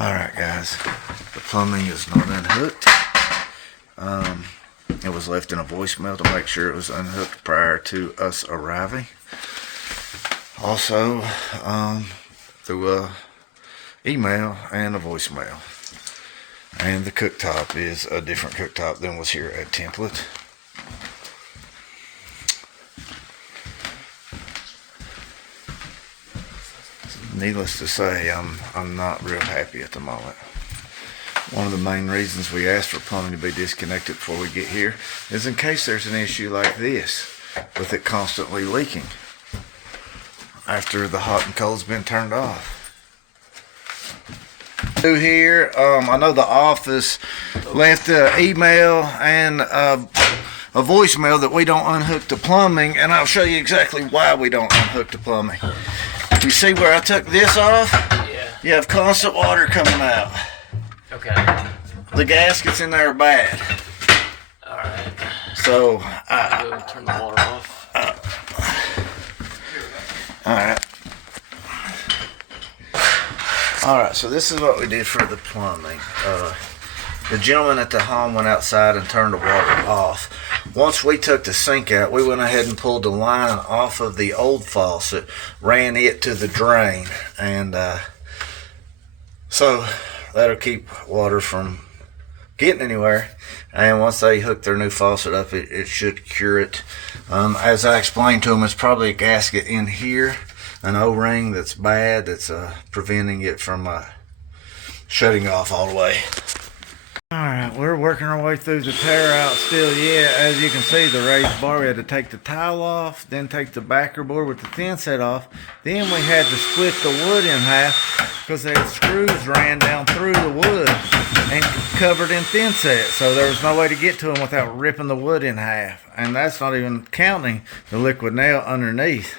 Alright guys, the plumbing is not unhooked. It was left in a voicemail to make sure it was unhooked prior to us arriving. Also, through a email and a voicemail. And the cooktop is a different cooktop than was here at Template. Needless to say, I'm not real happy at the moment. One of the main reasons we asked for plumbing to be disconnected before we get here is in case there's an issue like this with it constantly leaking after the hot and cold's been turned off. Through here, I know the office left an email and a voicemail that we don't unhook the plumbing, and I'll show you exactly why we don't unhook the plumbing. You see where I took this off? Yeah. You have constant water coming out. Okay. The gaskets in there are bad. Alright. So, Go turn the water off. Alright. Alright, so this is what we did for the plumbing. The gentleman at the home went outside and turned the water off. Once we took the sink out, we went ahead and pulled the line off of the old faucet, ran it to the drain, and so that'll keep water from getting anywhere. And once they hook their new faucet up, it should cure it. As I explained to them, it's probably a gasket in here, an O-ring that's bad, that's preventing it from shutting off all the way. Alright, we're working our way through the tear out still yet. As you can see, the raised bar, we had to take the tile off, then take the backer board with the thin set off. Then we had to split the wood in half because the screws ran down through the wood and covered in thin set. So there was no way to get to them without ripping the wood in half. And that's not even counting the liquid nail underneath.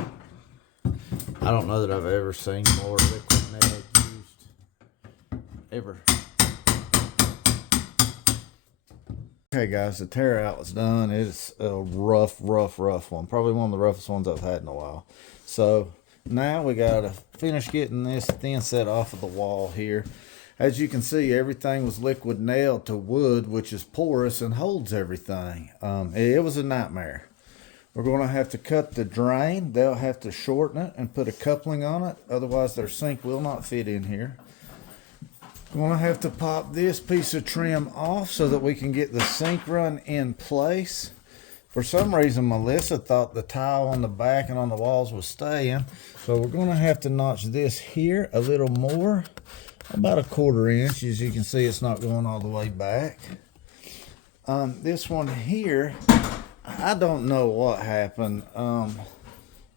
I don't know that I've ever seen more liquid nail used. Ever. Okay guys, the tear out was done. It's a rough one. Probably one of the roughest ones I've had in a while. So now we gotta finish getting this thin set off of the wall here. As you can see, everything was liquid nailed to wood, which is porous and holds everything. It was a nightmare. We're gonna have to cut the drain. They'll have to shorten it and put a coupling on it. Otherwise their sink will not fit in here. We're going to have to pop this piece of trim off so that we can get the sink run in place. For some reason, Melissa thought the tile on the back and on the walls was staying. So we're going to have to notch this here a little more, about a 1/4 inch. As you can see, it's not going all the way back. This one here, I don't know what happened.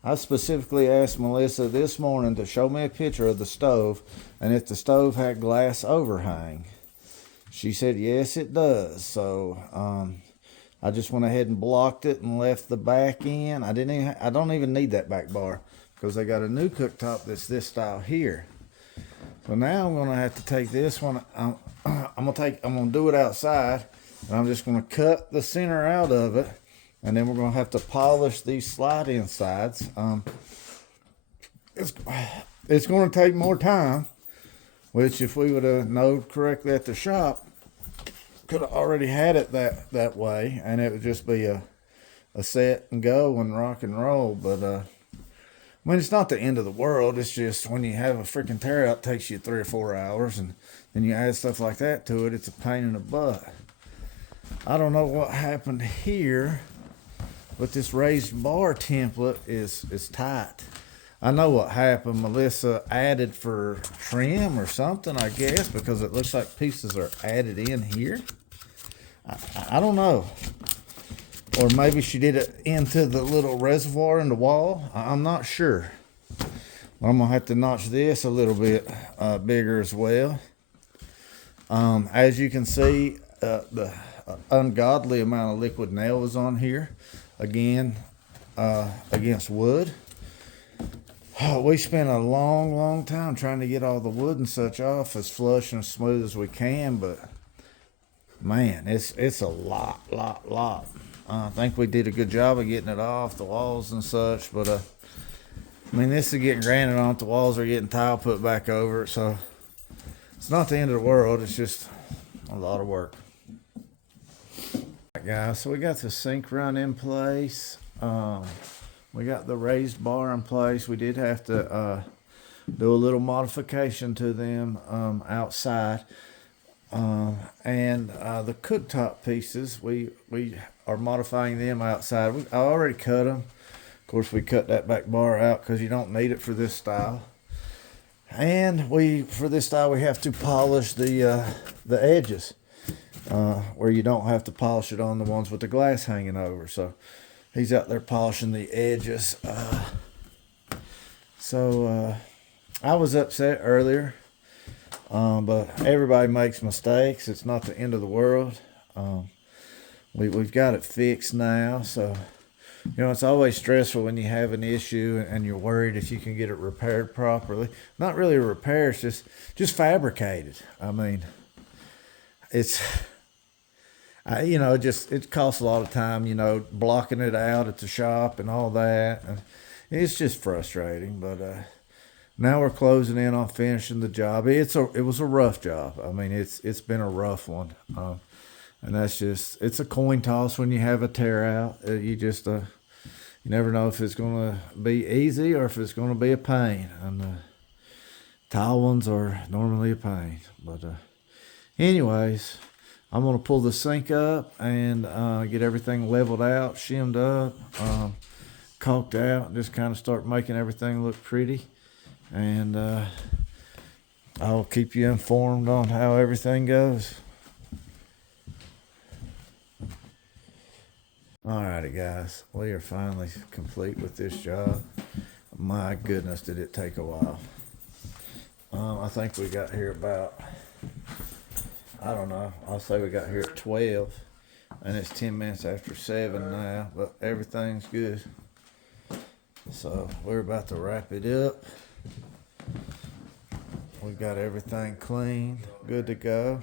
I specifically asked Melissa this morning to show me a picture of the stove and if the stove had glass overhang. She said yes it does. So I just went ahead and blocked it and left the back in. I don't even need that back bar because they got a new cooktop that's this style here. So now I'm gonna have to take this one. I'm gonna do it outside, and I'm just gonna cut the center out of it. And then we're going to have to polish these slide insides. It's going to take more time, which if we would have known correctly at the shop, could have already had it that way, and it would just be a set and go and rock and roll. But I mean, it's not the end of the world. It's just when you have a freaking tear out, it takes you 3 or 4 hours, and then you add stuff like that to it, it's a pain in the butt. I don't know what happened here, but this raised bar template is tight. I know what happened. Melissa added for trim or something, I guess, because it looks like pieces are added in here. I don't know. Or maybe she did it into the little reservoir in the wall. I'm not sure. But I'm going to have to notch this a little bit bigger as well. As you can see, the ungodly amount of liquid nail was on here. Again, against wood. We spent a long time trying to get all the wood and such off as flush and smooth as we can, but man, it's a lot. I think we did a good job of getting it off the walls and such, but I mean, this is getting granite on it. The walls are getting tile put back over it, so It's not the end of the world. It's just a lot of work. All right, guys, so we got the sink run in place. We got the raised bar in place. We did have to do a little modification to them outside. And the cooktop pieces, we are modifying them outside. I already cut them. Of course, we cut that back bar out because you don't need it for this style. And for this style, we have to polish the edges where you don't have to polish it on the ones with the glass hanging over. So he's out there polishing the edges. I was upset earlier, but everybody makes mistakes. It's not the end of the world. We've got it fixed now, so it's always stressful when you have an issue and you're worried if you can get it repaired properly. Not really a repair, it's just fabricated. I mean, it costs a lot of time, blocking it out at the shop and all that. And it's just frustrating, but now we're closing in on finishing the job. It was a rough job. I mean, it's been a rough one. And that's it's a coin toss when you have a tear out. You never know if it's going to be easy or if it's going to be a pain. And tile ones are normally a pain. But anyways, I'm going to pull the sink up and get everything leveled out, shimmed up, caulked out, and just kind of start making everything look pretty. And I'll keep you informed on how everything goes. Alrighty, guys, we are finally complete with this job. My goodness, did it take a while. I think we got here about, I don't know, I'll say we got here at 12, and it's 10 minutes after 7 now, but everything's good. So we're about to wrap it up. We've got everything clean, good to go.